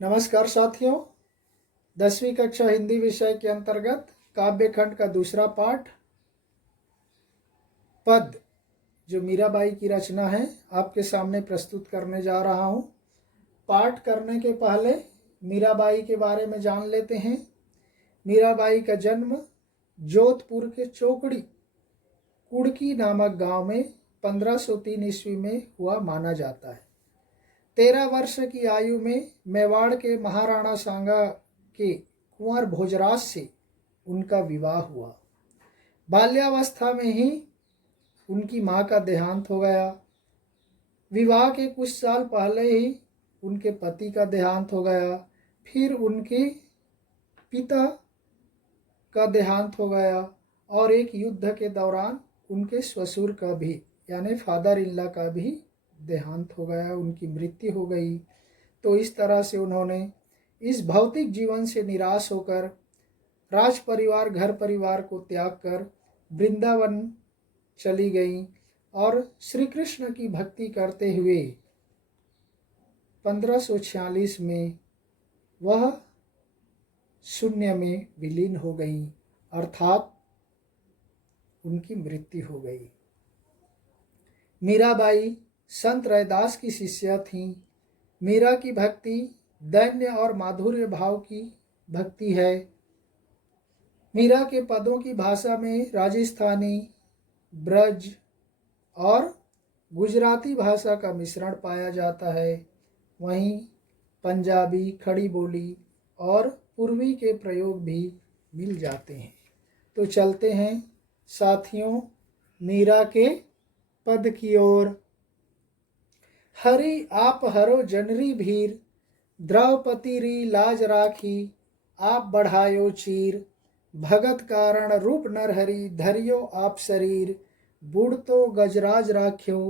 नमस्कार साथियों, 10वीं कक्षा हिंदी विषय के अंतर्गत काव्य खंड का दूसरा पाठ पद जो मीराबाई की रचना है आपके सामने प्रस्तुत करने जा रहा हूँ। पाठ करने के पहले मीराबाई के बारे में जान लेते हैं। मीराबाई का जन्म जोधपुर के चौकड़ी कुड़की नामक गांव में 1503 ईस्वी में हुआ माना जाता है। 13 वर्ष की आयु में मेवाड़ के महाराणा सांगा के कुंवर भोजराज से उनका विवाह हुआ। बाल्यावस्था में ही उनकी मां का देहांत हो गया। विवाह के कुछ साल पहले ही उनके पति का देहांत हो गया। फिर उनके पिता का देहांत हो गया और एक युद्ध के दौरान उनके ससुर का भी यानी फादर इन लॉ का भी देहांत हो गया, उनकी मृत्यु हो गई। तो इस तरह से उन्होंने इस भौतिक जीवन से निराश होकर राज परिवार घर परिवार को त्याग कर वृंदावन चली गई और श्री कृष्ण की भक्ति करते हुए 1546 में वह शून्य में विलीन हो गई, अर्थात उनकी मृत्यु हो गई। मीराबाई संत रैदास की शिष्या थीं। मीरा की भक्ति दैन्य और माधुर्य भाव की भक्ति है। मीरा के पदों की भाषा में राजस्थानी, ब्रज और गुजराती भाषा का मिश्रण पाया जाता है। वहीं पंजाबी, खड़ी बोली और पूर्वी के प्रयोग भी मिल जाते हैं। तो चलते हैं साथियों मीरा के पद की ओर। हरि आप हरो जनरी भीर, द्रौपदी री लाज राखी, आप बढ़ायो चीर, भगत कारण रूप नरहरि, धरियो आप शरीर, बूढ़तो गजराज राख्यो,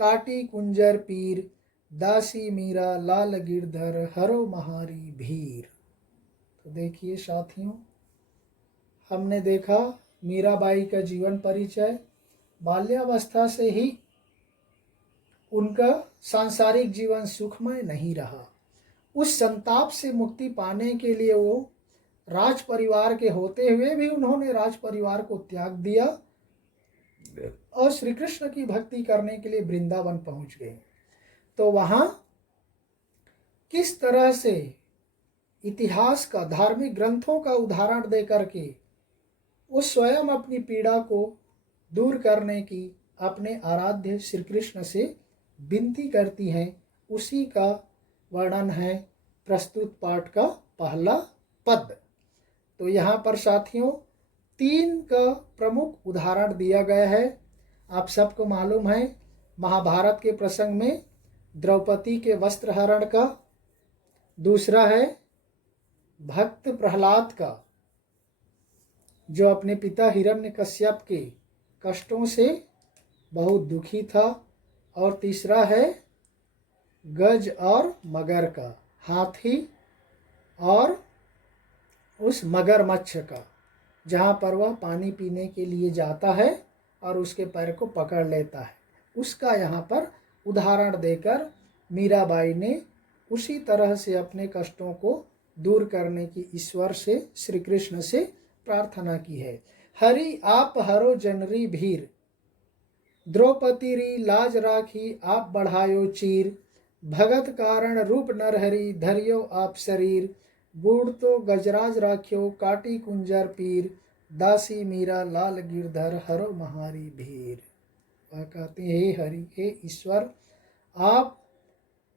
काटी कुंजर पीर, दासी मीरा लाल गिरधर, हरो महारी भीर। तो देखिए साथियों, हमने देखा मीराबाई का जीवन परिचय। बाल्यावस्था से ही उनका सांसारिक जीवन सुखमय नहीं रहा। उस संताप से मुक्ति पाने के लिए वो राज परिवार के होते हुए भी उन्होंने राज परिवार को त्याग दिया और श्री कृष्ण की भक्ति करने के लिए वृंदावन पहुंच गए। तो वहां किस तरह से इतिहास का, धार्मिक ग्रंथों का उदाहरण दे करके वो स्वयं अपनी पीड़ा को दूर करने की अपने आराध्य श्री कृष्ण से विनती करती हैं, उसी का वर्णन है प्रस्तुत पाठ का पहला पद। तो यहाँ पर साथियों 3 का प्रमुख उदाहरण दिया गया है। आप सबको मालूम है महाभारत के प्रसंग में द्रौपदी के वस्त्रहरण का, दूसरा है भक्त प्रहलाद का जो अपने पिता हिरण्यकश्यप के कष्टों से बहुत दुखी था, और तीसरा है गज और मगर का, हाथी और उस मगरमच्छ का, जहाँ पर वह पानी पीने के लिए जाता है और उसके पैर को पकड़ लेता है, उसका यहाँ पर उदाहरण देकर मीराबाई ने उसी तरह से अपने कष्टों को दूर करने की ईश्वर से, श्री कृष्ण से प्रार्थना की है। हरि आप हरो जनरी भीर, द्रौपदी री लाज राखी, आप बढ़ायो चीर, भगत कारण रूप नरहरि, धरियो आप शरीर, बूढ़ तो गजराज राख्यो, काटी कुंजर पीर, दासी मीरा लाल गिरधर, हरो महारी भीर। वह कहते हैं हे हरि, हे ईश्वर, आप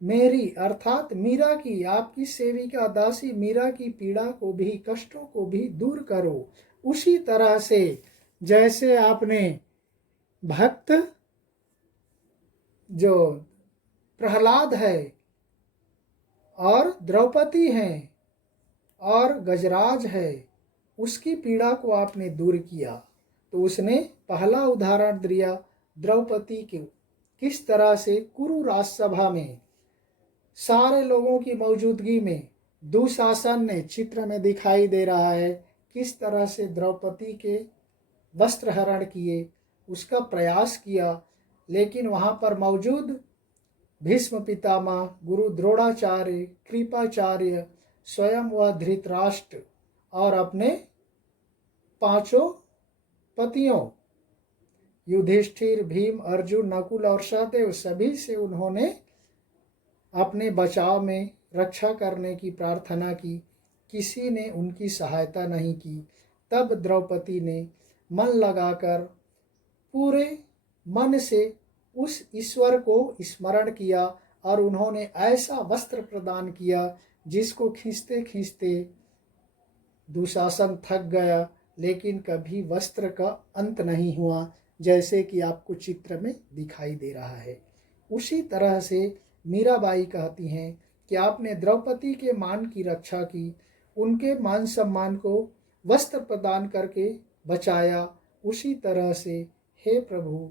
मेरी अर्थात मीरा की, आपकी सेविका दासी मीरा की पीड़ा को भी, कष्टों को भी दूर करो, उसी तरह से जैसे आपने भक्त जो प्रहलाद है और द्रौपदी हैं और गजराज है, उसकी पीड़ा को आपने दूर किया। तो उसने पहला उदाहरण दिया द्रौपदी के, किस तरह से कुरु राजसभा में सारे लोगों की मौजूदगी में दुशासन ने, चित्र में दिखाई दे रहा है किस तरह से द्रौपदी के वस्त्रहरण किए, उसका प्रयास किया, लेकिन वहाँ पर मौजूद भीष्म पितामह, गुरु द्रोणाचार्य, कृपाचार्य, स्वयं व धृतराष्ट्र और अपने पांचों पतियों युधिष्ठिर, भीम, अर्जुन, नकुल और सहदेव सभी से उन्होंने अपने बचाव में रक्षा करने की प्रार्थना की। किसी ने उनकी सहायता नहीं की। तब द्रौपदी ने मन लगाकर पूरे मन से उस ईश्वर को स्मरण किया और उन्होंने ऐसा वस्त्र प्रदान किया जिसको खींचते खींचते दुशासन थक गया, लेकिन कभी वस्त्र का अंत नहीं हुआ, जैसे कि आपको चित्र में दिखाई दे रहा है। उसी तरह से मीराबाई कहती हैं कि आपने द्रौपदी के मान की रक्षा की, उनके मान सम्मान को वस्त्र प्रदान करके बचाया। उसी तरह से हे प्रभु,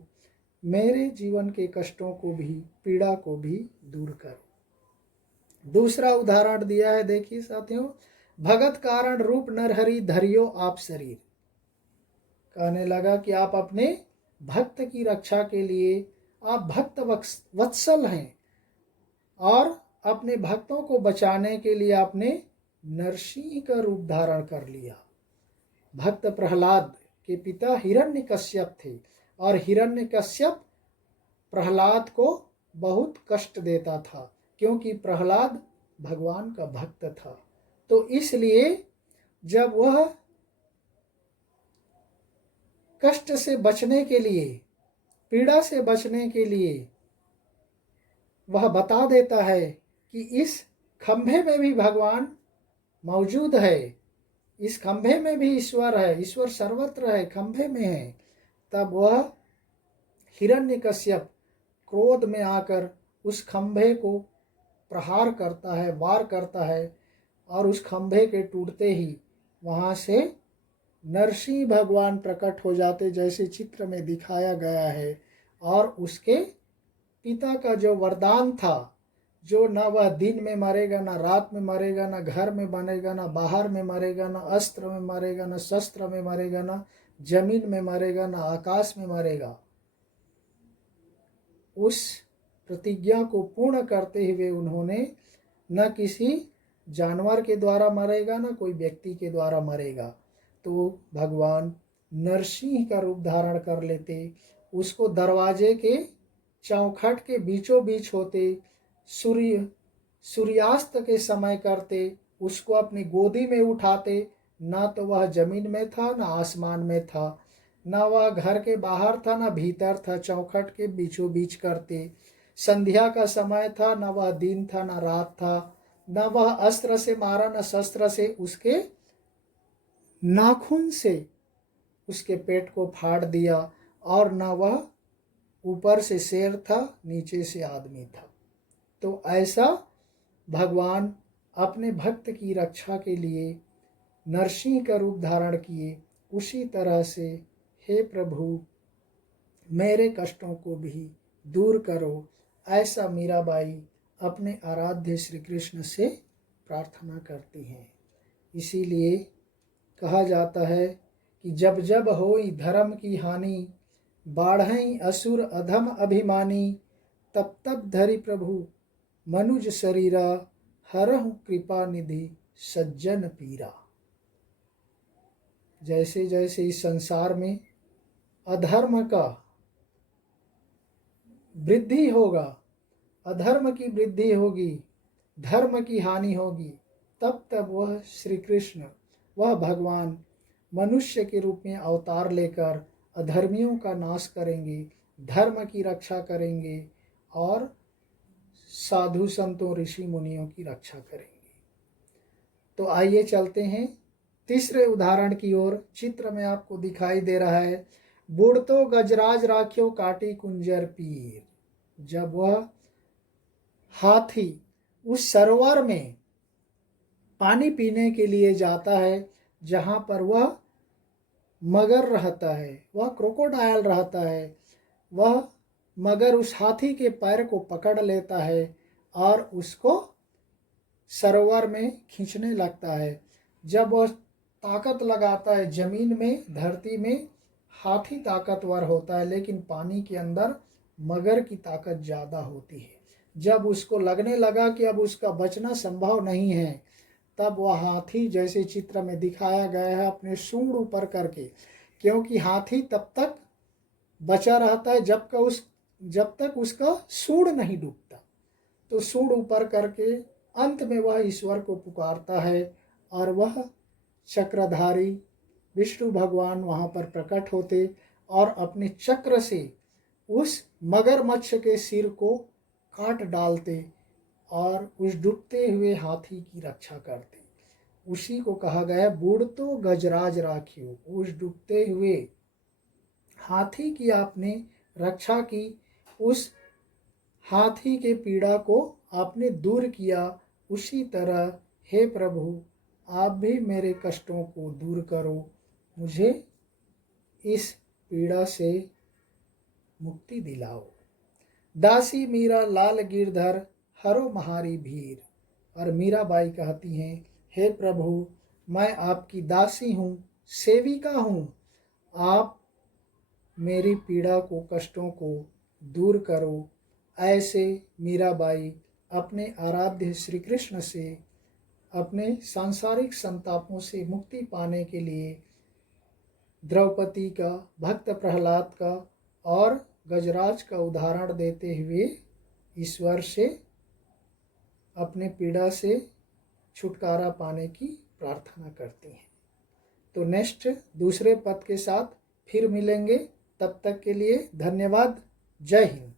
मेरे जीवन के कष्टों को भी, पीड़ा को भी दूर करो। दूसरा उदाहरण दिया है, देखिए साथियों, भगत कारण रूप नरहरि धरियो आप शरीर। कहने लगा कि आप अपने भक्त की रक्षा के लिए, आप भक्त वत्सल हैं और अपने भक्तों को बचाने के लिए आपने नरसिंह का रूप धारण कर लिया। भक्त प्रहलाद के पिता हिरण्यकश्यप थे और हिरण्यकश्यप प्रहलाद को बहुत कष्ट देता था, क्योंकि प्रहलाद भगवान का भक्त था। तो इसलिए जब वह कष्ट से बचने के लिए, पीड़ा से बचने के लिए वह बता देता है कि इस खंभे में भी भगवान मौजूद है, इस खंभे में भी ईश्वर है, ईश्वर सर्वत्र है, खंभे में है। तब वह हिरण्यकश्यप क्रोध में आकर उस खंभे को प्रहार करता है, वार करता है, और उस खंभे के टूटते ही वहाँ से नरसिंह भगवान प्रकट हो जाते, जैसे चित्र में दिखाया गया है। और उसके पिता का जो वरदान था, जो न वह दिन में मरेगा, न रात में मरेगा, न घर में बनेगा, न बाहर में मरेगा, न अस्त्र में मरेगा, न शस्त्र में मरेगा, न जमीन में मरेगा, न आकाश में मरेगा, उस प्रतिज्ञा को पूर्ण करते हुए उन्होंने न किसी जानवर के द्वारा मरेगा, न कोई व्यक्ति के द्वारा मरेगा। तो भगवान नरसिंह का रूप धारण कर लेते, उसको दरवाजे के चौखट के बीचों बीच होते, सूर्यास्त के समय करते, उसको अपनी गोदी में उठाते। न तो वह जमीन में था, न आसमान में था, न वह घर के बाहर था, न भीतर था, चौखट के बीचों बीच करते। संध्या का समय था, न वह दिन था, न रात था, न वह अस्त्र से मारा, न शस्त्र से, उसके नाखून से उसके पेट को फाड़ दिया, और न वह ऊपर से शेर था, नीचे से आदमी था। तो ऐसा भगवान अपने भक्त की रक्षा के लिए नरसिंह का रूप धारण किए। उसी तरह से हे प्रभु, मेरे कष्टों को भी दूर करो, ऐसा मीराबाई अपने आराध्य श्री कृष्ण से प्रार्थना करती हैं। इसीलिए कहा जाता है कि जब जब होई धर्म की हानि, बाढ़ई असुर अधम अभिमानी, तब तब धरि प्रभु मनुज शरीरा, हरहु कृपा निधि सज्जन पीरा। जैसे जैसे इस संसार में अधर्म का वृद्धि होगा, अधर्म की वृद्धि होगी, धर्म की हानि होगी, तब तब वह श्री कृष्ण, वह भगवान मनुष्य के रूप में अवतार लेकर अधर्मियों का नाश करेंगे, धर्म की रक्षा करेंगे और साधु संतों, ऋषि मुनियों की रक्षा करेंगे। तो आइए चलते हैं तीसरे उदाहरण की ओर। चित्र में आपको दिखाई दे रहा है, बूढ़तो गजराज राख्यो काटी कुंजर पीर। जब वह हाथी उस सरोवर में पानी पीने के लिए जाता है, जहाँ पर वह मगर रहता है, वह क्रोकोडाइल रहता है, वह मगर उस हाथी के पैर को पकड़ लेता है और उसको सरोवर में खींचने लगता है। जब वह ताकत लगाता है जमीन में, धरती में हाथी ताकतवर होता है, लेकिन पानी के अंदर मगर की ताकत ज़्यादा होती है। जब उसको लगने लगा कि अब उसका बचना संभव नहीं है, तब वह हाथी जैसे चित्र में दिखाया गया है अपने सूंड ऊपर करके, क्योंकि हाथी तब तक बचा रहता है जब तक उसका सूंड नहीं डूबता। तो सूंड ऊपर करके अंत में वह ईश्वर को पुकारता है और वह चक्रधारी विष्णु भगवान वहाँ पर प्रकट होते और अपने चक्र से उस मगरमच्छ के सिर को काट डालते और उस डूबते हुए हाथी की रक्षा करते। उसी को कहा गया बूढ़ तो गजराज राखियो, उस डूबते हुए हाथी की आपने रक्षा की, उस हाथी के पीड़ा को आपने दूर किया। उसी तरह हे प्रभु आप भी मेरे कष्टों को दूर करो, मुझे इस पीड़ा से मुक्ति दिलाओ। दासी मीरा लाल गिरधर हरो महारी भीर। और मीराबाई कहती हैं, हे प्रभु मैं आपकी दासी हूँ, सेविका हूँ, आप मेरी पीड़ा को कष्टों को दूर करो। ऐसे मीराबाई अपने आराध्य श्री कृष्ण से अपने सांसारिक संतापों से मुक्ति पाने के लिए द्रौपदी का, भक्त प्रहलाद का और गजराज का उदाहरण देते हुए ईश्वर से अपने पीड़ा से छुटकारा पाने की प्रार्थना करती हैं। तो नेक्स्ट दूसरे पद के साथ फिर मिलेंगे, तब तक के लिए धन्यवाद। जय हिंद।